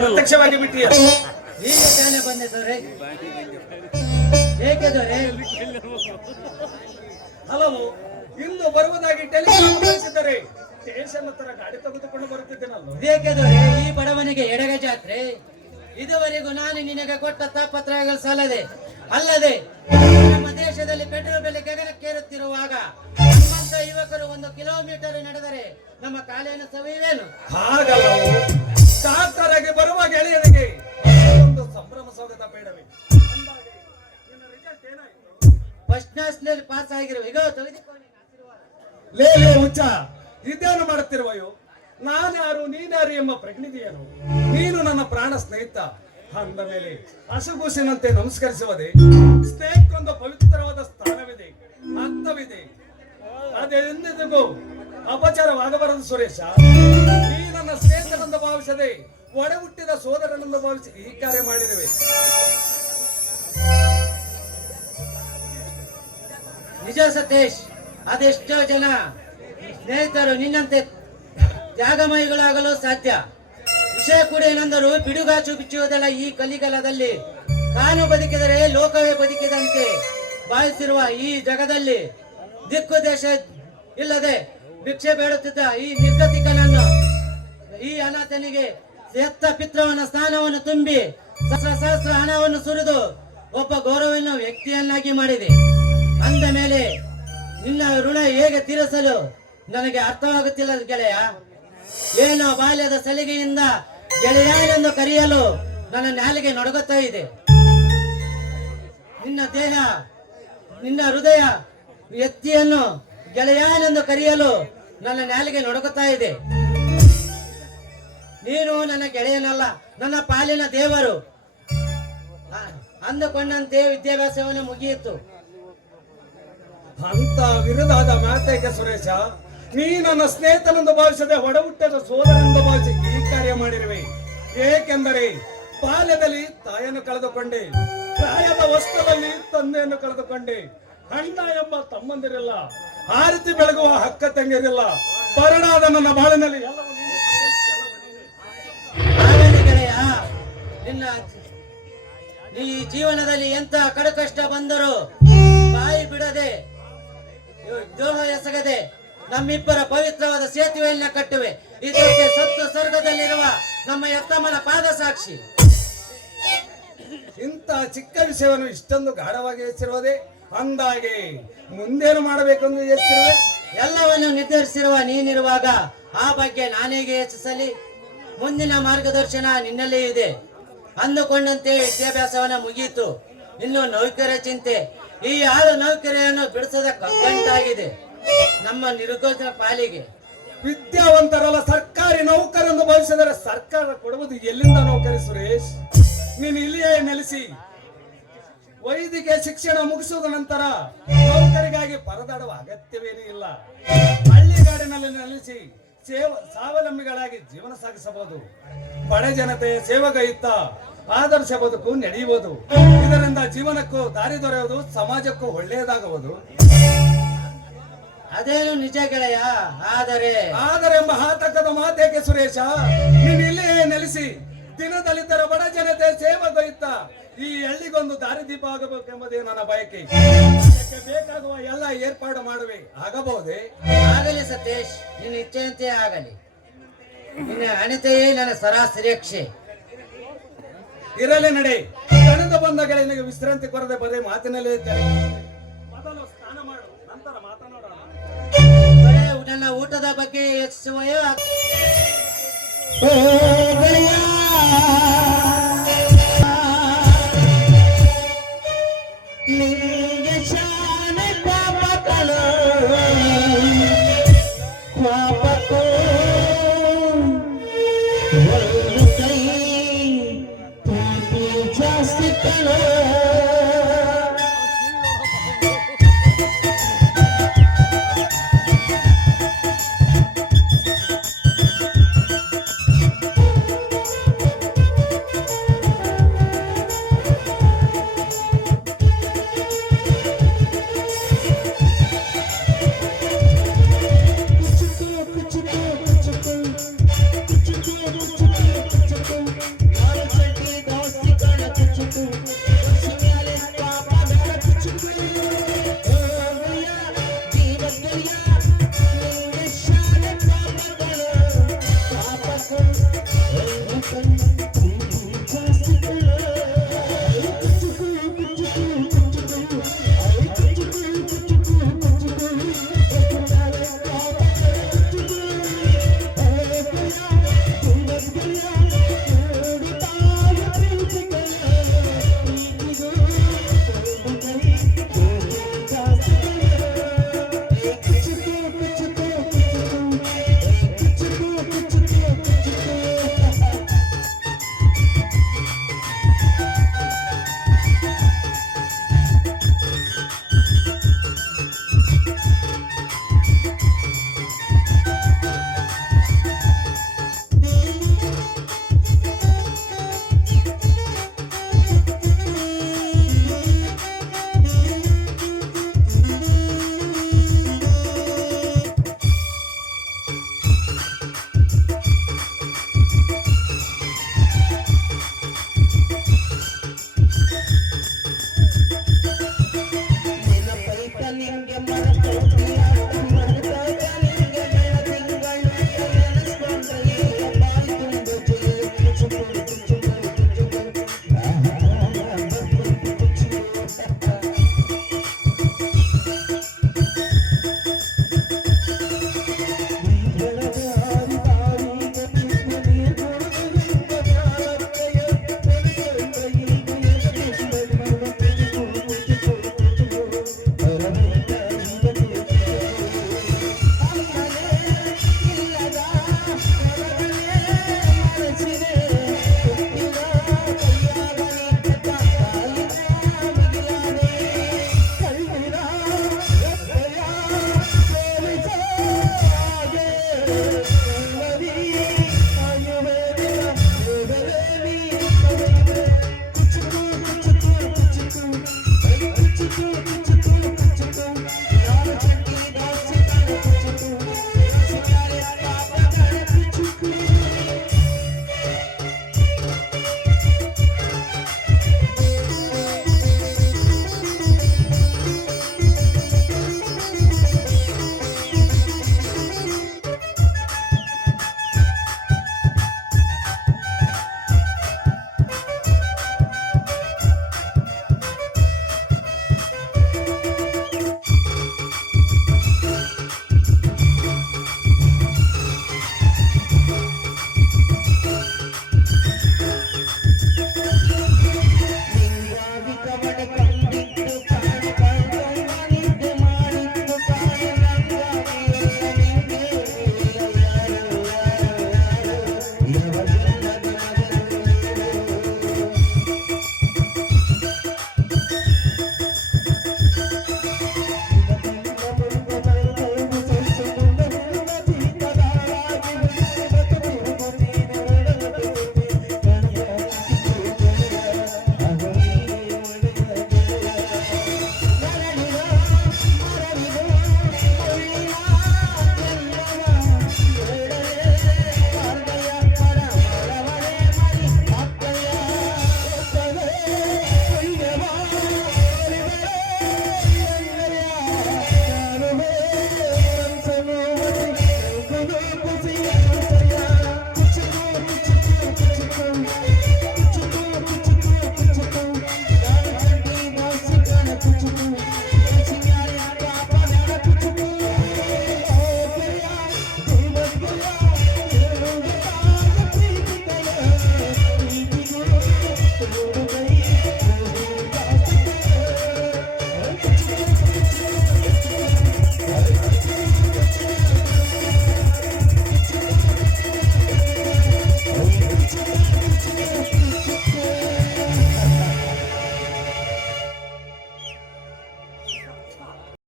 ಪ್ರತ್ಯಕ್ಷವಾಗಿ ಬಿಟ್ಟಿಯ ಈಗ ತಾನೇ ಬಂದೆ ದೊರೆ. ಏಕೆ ದೊರೆ? ಹಲವು ಇಂದು ಬರುವುದಾಗಿ ಟೆಲಿಫೋನ್ ಕಳಿಸಿದ್ದಾರೆ. ಸ್ಟೇಷನ್ ಹತ್ರ ಗಾಡಿ ತೆಗೆದುಕೊಂಡು ಬರುತ್ತಿದ್ದೇನಲ್ಲ. ಏಕೆ ದೊರೆ? ಈ ಬಡವನಿಗೆ ಎಡಗ ಜಾತ್ರೆ. ಇದುವರೆಗೂ ನಾನು ನಿನಗೆ ಕೊಟ್ಟ ತಾಪತ್ರಯಗಳು ಸಾಲದೆ ಅಲ್ಲದೆ ನಮ್ಮ ದೇಶದಲ್ಲಿ ಪೆಟ್ರೋಲ್ ಬೆಲೆ ಗಗನಕ್ಕೇರುತ್ತಿರುವಾಗ ನಮ್ಮಂತ ಯುವಕರು 1 ಕಿಲೋಮೀಟರ್ ನಡೆದರೆ ನಮ್ಮ ಕಾಲೇನು ಸವಿವೇನು? ಹಾಗಲ್ಲವು ಡಾಕ್ಟರ್ ಆಗಿ ಬರುವ ಗೆಳೆಯನಿಗೆ ಒಂದು ಸಂಭ್ರಮ ಸ್ವಾಗತ ಬೇಡವೇ? ಫಸ್ಟ್ ಕ್ಲಾಸ್ ನಲ್ಲಿ ಪಾಸ್ ಆಗಿರುವ ಈಗ ತೆಗೆದುಕೊಂಡು ಲೇ ಹುಚ್ಚ, ಇದೇನು ಮಾಡುತ್ತಿರುವೆಯೋ? ನಾನ್ಯಾರು ನೀನ್ಯಾರು ಎಂಬ ಪ್ರಜ್ಞೆಯನ್ನು ನೀನು ನನ್ನ ಪ್ರಾಣ ಸ್ನೇಹಿತ ಅಂದ ಮೇಲೆ ಹಸುಗೂಸಿನಂತೆ ನಮಸ್ಕರಿಸುವುದೇ? ಸ್ನೇಹಕ್ಕೊಂದು ಪವಿತ್ರವಾದ ಸ್ಥಾನವಿದೆ, ಅರ್ಥವಿದೆ. ಅದೆಂದಿಗೂ ಅಪಚಾರವಾಗಬಾರದು ಸುರೇಶ. ನೀ ನನ್ನ ಸ್ನೇಹಿತನೆಂದು ಭಾವಿಸದೆ ಒಡ ಹುಟ್ಟಿದ ಸೋದರನೆಂದು ಭಾವಿಸಿ ಈ ಕಾರ್ಯ ಮಾಡಿರುವೆ. ನಿಜ ಸತೀಶ್, ಅದೆಷ್ಟೋ ಜನ ಸ್ನೇಹಿತರು ನಿನ್ನಂತೆ ತ್ಯಾಗಮಯಿಗಳಾಗಲು ಸಾಧ್ಯ. ವಿಷಯ ಕೂಡ ಏನೆಂದರೂ ಬಿಡುಗಾಚು ಬಿಚ್ಚುವುದಲ್ಲ. ಈ ಕಲಿಗಾಲದಲ್ಲಿ ತಾನು ಬದುಕಿದರೆ ಲೋಕವೇ ಬದುಕಿದಂತೆ ಭಾವಿಸಿರುವ ಈ ಜಗದಲ್ಲಿ ದಿಕ್ಕು ದೇಶ ಇಲ್ಲದೆ ಭಿಕ್ಷೆ ಬೇಡುತ್ತಿದ್ದ ಈ ನಿರ್ಗತಿಕನನ್ನು, ಈ ಅನಾಥನಿಗೆ ಎತ್ತ ಪಿತ್ರವನ ಸ್ನಾನವನ್ನು ತುಂಬಿ ಸಹಸ್ರ ಹಣವನ್ನು ಸುರಿದು ಒಬ್ಬ ಗೌರವವನ್ನು ವ್ಯಕ್ತಿಯನ್ನಾಗಿ ಮಾಡಿದೆ. ಅಂದ ಮೇಲೆ ನಿನ್ನ ಋಣ ಹೇಗೆ ತೀರಿಸಲು ನನಗೆ ಅರ್ಥವಾಗುತ್ತಿಲ್ಲ ಗೆಳೆಯ. ಏನೋ ಬಾಲ್ಯದ ಸಲಿಗೆಯಿಂದ ಗೆಳೆಯನೆಂದು ಕರೆಯಲು ನನ್ನ ನಾಲಿಗೆ ನಡುಗುತ್ತಾ ಇದೆ. ನಿನ್ನ ದೇಹ, ನಿನ್ನ ಹೃದಯ ವ್ಯಕ್ತಿಯನ್ನು ಗೆಳೆಯನೆಂದು ಕರೆಯಲು ನನ್ನ ನಾಲಿಗೆ ನಡುಗುತ್ತಾ ಇದೆ. ನೀನು ನನ್ನ ಗೆಳೆಯನಲ್ಲ, ನನ್ನ ಪಾಲಿನ ದೇವರು ಅಂದುಕೊಂಡಂತೆ ವಿದ್ಯಾಭ್ಯಾಸವನ್ನು ಮುಗಿಯಿತು. ಅಂತ ವಿರುದ್ಧದ ಮಾತೇಕೆ ಸುರೇಶ? ನೀ ನನ್ನ ಸ್ನೇಹಿತನೆಂದು ಭಾವಿಸದೆ ಹೊಡ ಹುಟ್ಟದ ಸೋದರನೆಂದು ಭಾವಿಸಿ ಈ ಕಾರ್ಯ ಮಾಡಿರುವೆ. ಏಕೆಂದರೆ ಬಾಲ್ಯದಲ್ಲಿ ತಾಯಿಯನ್ನು ಕಳೆದುಕೊಂಡೆ, ಪ್ರಾಯದ ವಸ್ತುದಲ್ಲಿ ತಂದೆಯನ್ನು ಕಳೆದುಕೊಂಡೆ, ಅಣ್ಣ ಎಂಬ ತಮ್ಮಂದಿರಿಲ್ಲ, ಆರತಿ ಬೆಳಗುವ ಅಕ್ಕ ತಂಗಿರಿಲ್ಲ. ಬರಡಾದ ನನ್ನ ಬಾಳಿನಲ್ಲಿ ಎಲ್ಲವೂ ಗೆಳೆಯ, ನಿನ್ನ ಈ ಜೀವನದಲ್ಲಿ ಎಂತ ಕಡುಕಷ್ಟ ಬಂದರೂ ಬಾಯಿ ಬಿಡದೆ ದ್ರೋಹ ಎಸಗದೆ ನಮ್ಮಿಬ್ಬರ ಪವಿತ್ರವಾದ ಸೇತುವೆಯನ್ನ ಕಟ್ಟುವೆ. ಇದಕ್ಕೆ ಸತ್ತು ಸ್ವರ್ಗದಲ್ಲಿರುವ ನಮ್ಮ ಎತ್ತಮ್ಮನ ಪಾದ ಸಾಕ್ಷಿ. ಇಂಥ ಚಿಕ್ಕ ವಿಷಯವನ್ನು ಇಷ್ಟೊಂದು ಗಾಢವಾಗಿ ಹೆಚ್ಚಿರುವುದೇ? ಅಂದಾಗೆ ಮುಂದೇನು ಮಾಡಬೇಕೆಂದು ಹೆಚ್ಚಿರುವೆ? ಎಲ್ಲವನ್ನು ನಿರ್ಧರಿಸಿರುವ ನೀನಿರುವಾಗ ಆ ಬಗ್ಗೆ ನಾನೇಗೆ ಯೋಚಿಸಲಿ? ಮುಂದಿನ ಮಾರ್ಗದರ್ಶನ ನಿನ್ನಲ್ಲೇ ಇದೆ. ಅಂದುಕೊಂಡಂತೆ ವಿದ್ಯಾಭ್ಯಾಸವನ್ನ ಮುಗಿಯಿತು. ಇನ್ನು ನೌಕರ ಚಿಂತೆ. ಈ 6 ನೌಕರಿಯನ್ನು ಬಿಡಿಸದ ಕಗ್ಗಂಟಾಗಿದೆ ನಮ್ಮ ನಿರುದ್ಯೋಗ ಪಾಲಿಗೆ. ವಿದ್ಯಾವಂತರಲ್ಲ ಸರ್ಕಾರಿ ನೌಕರೆಂದು ಭಾವಿಸಿದರೆ ಸರ್ಕಾರ ಕೊಡುವುದು ಎಲ್ಲಿಂದ ನೌಕರಿ ಸುರೇಶ್? ನೀನು ಇಲ್ಲಿಯೇ ನೆಲೆಸಿ ವೈದ್ಯಕೀಯ ಶಿಕ್ಷಣ ಮುಗಿಸುವುದ ನಂತರ ನೌಕರಿಗಾಗಿ ಪರದಾಡುವ ಅಗತ್ಯವೇನೂ ಇಲ್ಲ. ಹಳ್ಳಿಗಾಡಿನಲ್ಲಿ ನೆಲೆಸಿ ಸ್ವಾವಲಂಬಿಗಳಾಗಿ ಜೀವನ ಸಾಗಿಸಬಹುದು. ಬಡ ಜನತೆಯ ಸೇವೆಗೈಯುತ್ತ ಆದರ್ಶ ಬದುಕು ನಡೆಯುವುದು. ಇದರಿಂದ ಜೀವನಕ್ಕೂ ದಾರಿ ದೊರೆಯುವುದು, ಸಮಾಜಕ್ಕೂ ಒಳ್ಳೆಯದಾಗುವುದು. ಅದೇನು ನಿಜ ಗೆಳೆಯ. ಆದರೆ ಎಂಬ ಆತಂಕದ ಮಾತೇಕೆ ಸುರೇಶ? ನೀನು ಇಲ್ಲಿಯೇ ನೆಲೆಸಿ ದಿನದಲ್ಲಿದ್ದರೆ ಬಡ ಜನತೆ ಸೇವೆಗೈಯುತ್ತ ಈ ಹಳ್ಳಿಗೊಂದು ದಾರಿದೀಪ ಆಗಬೇಕೆಂಬುದೇ ನನ್ನ ಬಯಕೆ. ಅದಕ್ಕೆ ಬೇಕಾಗುವ ಎಲ್ಲ ಏರ್ಪಾಡು ಮಾಡುವೆ, ಆಗಬಹುದೇ? ಆಗಲಿ ಸತೀಶ್, ನಿನ್ನ ಇಚ್ಛೆಯಂತೆ ಆಗಲಿ. ನಿನ್ನ ಅಣತೆಯೇ ನನ್ನ ಸರಾಸರಿ ರಕ್ಷೆ. ಇರಲಿ ನಡೆ. ಕಳೆದು ಬಂದ ಗೆಳೆಯನಿಗೆ ವಿಶ್ರಾಂತಿ ಕೊರದೆ ಬರೀ ಮಾತಿನಲ್ಲೇ ಇದ್ದಾರೆ. ಮೊದಲು ಸ್ನಾನ ಮಾಡು, ನಂತರ ಮಾತನಾಡೋಣ. ನನ್ನ ಊಟದ ಬಗ್ಗೆ ಯೋಚಿಸುವ ಕಣ್ಣ